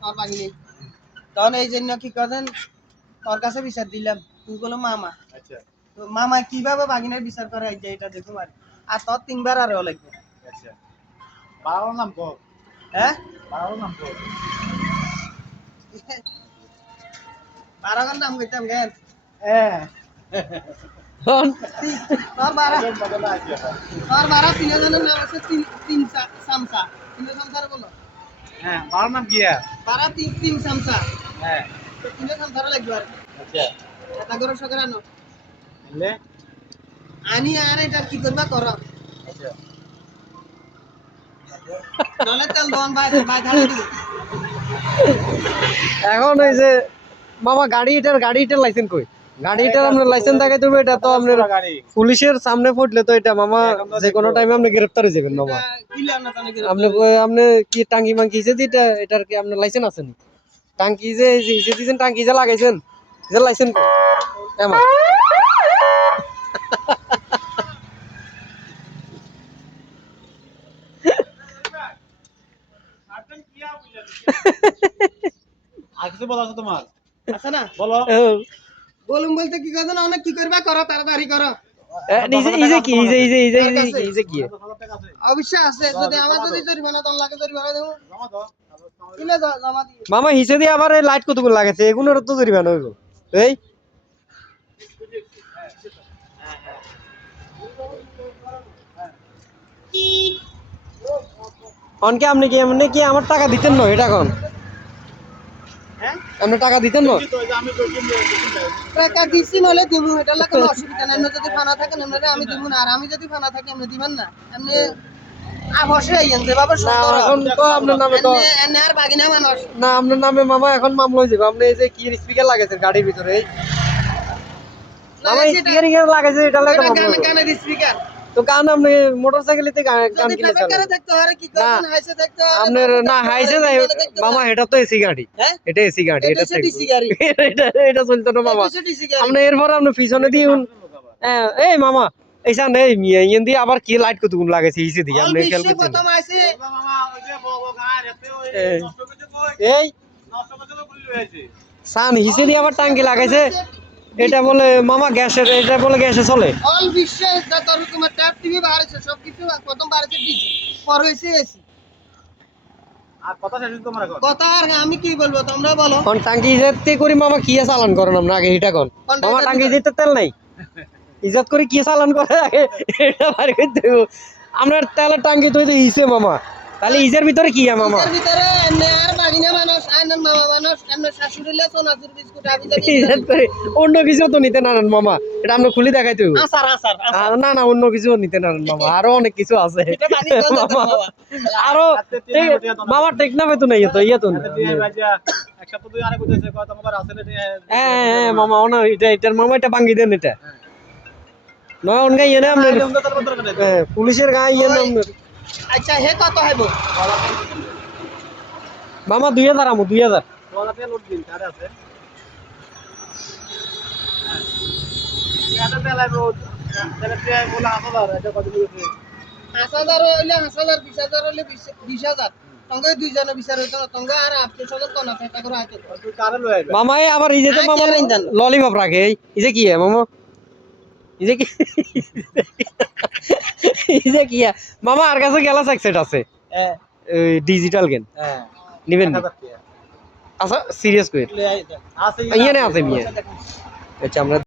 তোর বাগিনি তখন এই জন্য কি করেন তোর কাছে বিচার দিলাম। তুই বলো মামা। আচ্ছা। তো মামা কীভাবে বাগিনের বিচার করে? যে এটা দেখুন আর। আর তোর তিনবার আরও লাগবে আচ্ছা। পাড়ার নাম কো হ্যাঁ? পাড়ার নাম কো বারো নাম কইতাম গেন হ্যাঁ। তোর বারা আছে। তোর বারা তিনজনের নাম আছে তিন তিন সামসা তিন সামসার বলো। হ্যাঁ নাম তিন তিন সামসা হ্যাঁ। তো তিন সামসার লাগবে আর। আচ্ছা। এটা করে সকালে আনো। আর এটা কি করবা কর। আচ্ছা। নলে তেল দন ভাই ভাই ঢালে দিব। এখন এই যে মামা গাড়ি এটার গাড়ি এটার লাইসেন্স কই? গাড়ি এটার আপনার লাইসেন্স দেখাই দেবে এটা তো আপনার পুলিশের সামনে পড়লে তো এটা মামা যে কোনো টাইমে আপনি গ্রেফতার হয়ে যাবেন মামা। আপনি আপনি কি টাঙ্কি মাঙ্কি হিসেবে এটা এটার কি আপনার লাইসেন্স আছে নি টাঙ্কি যে হিসেবে দিয়েছেন টাঙ্কি যে লাগাইছেন যে লাইসেন্স এমন আর কিছু বলা আছে তোমার? আছে না? বলো। বলুম বলতে কি কথা না অনেক কি করবা করো তাড়াতাড়ি করো। নিজে ইজে কি ইজে ইজে ইজে ইজে কি? কি অবশ্যই আছে যদি আমার যদি জরিমানা তখন লাগে জরিমানা দেবো। মামা হিসেবে আবার এই লাইট কতগুলো লাগাছে এগুলোর তো জরিমানা হইব। এই? অনকে আপনি কি এমনি কি আমার টাকা দিতেন না এটা এখন? আপনি টাকা দিতেন না? টাকা দিছি নলে দিমু এটা লাগে কোনো অসুবিধা নাই। যদি ফানা থাকে এমনি আমি দিমু না। আর আমি যদি ফানা থাকি এমনি দিবেন না। এমনি আবশ্যই আইয়েন যেভাবে না সুন্দর এখন তো আপনার নামে তো এমনি এমনি আর বাগিনা মানুষ। না আপনার নামে মামা এখন মামলা হয়ে যাবে। আপনি এই যে কি স্পিকার লাগাইছেন গাড়ির ভিতরে? লাগাইছি এটা- লাগে স্পিকার। তো গান আপনি মোটরসাইকেলিতে গান গান কিনে চালান। দেখতে হয় কি করবেন? হাইসে দেখতে হয় আপনার না হাইছে যাই মামা এটা তো এসি গাড়ি। হ্যাঁ? এটা এসি গাড়ি এটা ডিসি গাড়ি। এটা এটা চলতো না মামা। আপনি এরপর আপনি পিছনে দিয়ে উন- হ্যাঁ, এই মামা এইসান এই মিয়া ইয়েন দিয়ে আবার কি লাইট কতগুলো লাগাইছে ইসে দিকে আপনি খেয়াল করছেন? প্রথম আইছে। মামা ওই যে বড় বড় গাড়ি আছে ওই এই। তো সান হিসে দিয়ে আবার টাঙ্কি লাগাইছে। এটা বলে মামা গ্যাসের এটা বলে গ্যাসে চলে। অল বিশ্বে যত রকমের ট্যাপ টিভি বাড়ছে সব কিছু প্রথম বাড়ছে ডিসি পর হয়েছে এসি। আর কথা শেষ তোমার এখন? কথা আর আমি কি বলব তোমরা বলো। কোন টাঙ্কি ইজাতে করি মামা কি চালান করেন আমরা আগে এটা কোন? মামা টাঙ্কি করে? তেল নাই। ইজাত করে কি চালান করে আগে এটা বার করতে হবে। আপনার তেলের টাঙ্কি তো ইসে মামা। তাহলে ইজের ভিতরে কি মামা? ভিতরে এমনি আর বাগিনা অন্য কিছু তো নিতে নারেন মামা এটা আমরা খুলে আর না না অন্য কিছু নিতে নারেন মামা আরও অনেক কিছু আছে। আরও তে- তে- মামা টেক তো নাই তো ইয়ে তো হ্যাঁ হ্যাঁ, হ্যাঁ মামা ওনা এটা এটার মামা এটা ভাঙ্গি দেন এটা। ইয়ে না আপনার। হ্যাঁ, পুলিশের গায়ে ইয়ে না আপনার। আচ্ছা হে কত হইব? মামা দুই হাজার আমু দুই হাজার। পাঁচ হইলে পাঁচ বিশ হইলে বিশ- তঙ্গে দুইজনে বিচার হইতো তঙ্গে আর আপনি কোন আছে করে এই মামা? ললিপপ রাখে এই ইজে কি? হ্যাঁ মামা ইজে কি ইজে কি? মামা আর কাছে গ্যালাস এক আছে। ডিজিটাল গেম হ্যাঁ। নিবেন নি? 1000 টাকা আচ্ছা সিরিয়াস করে। ইয়ে না আছে মিয়া আচ্ছা আমরা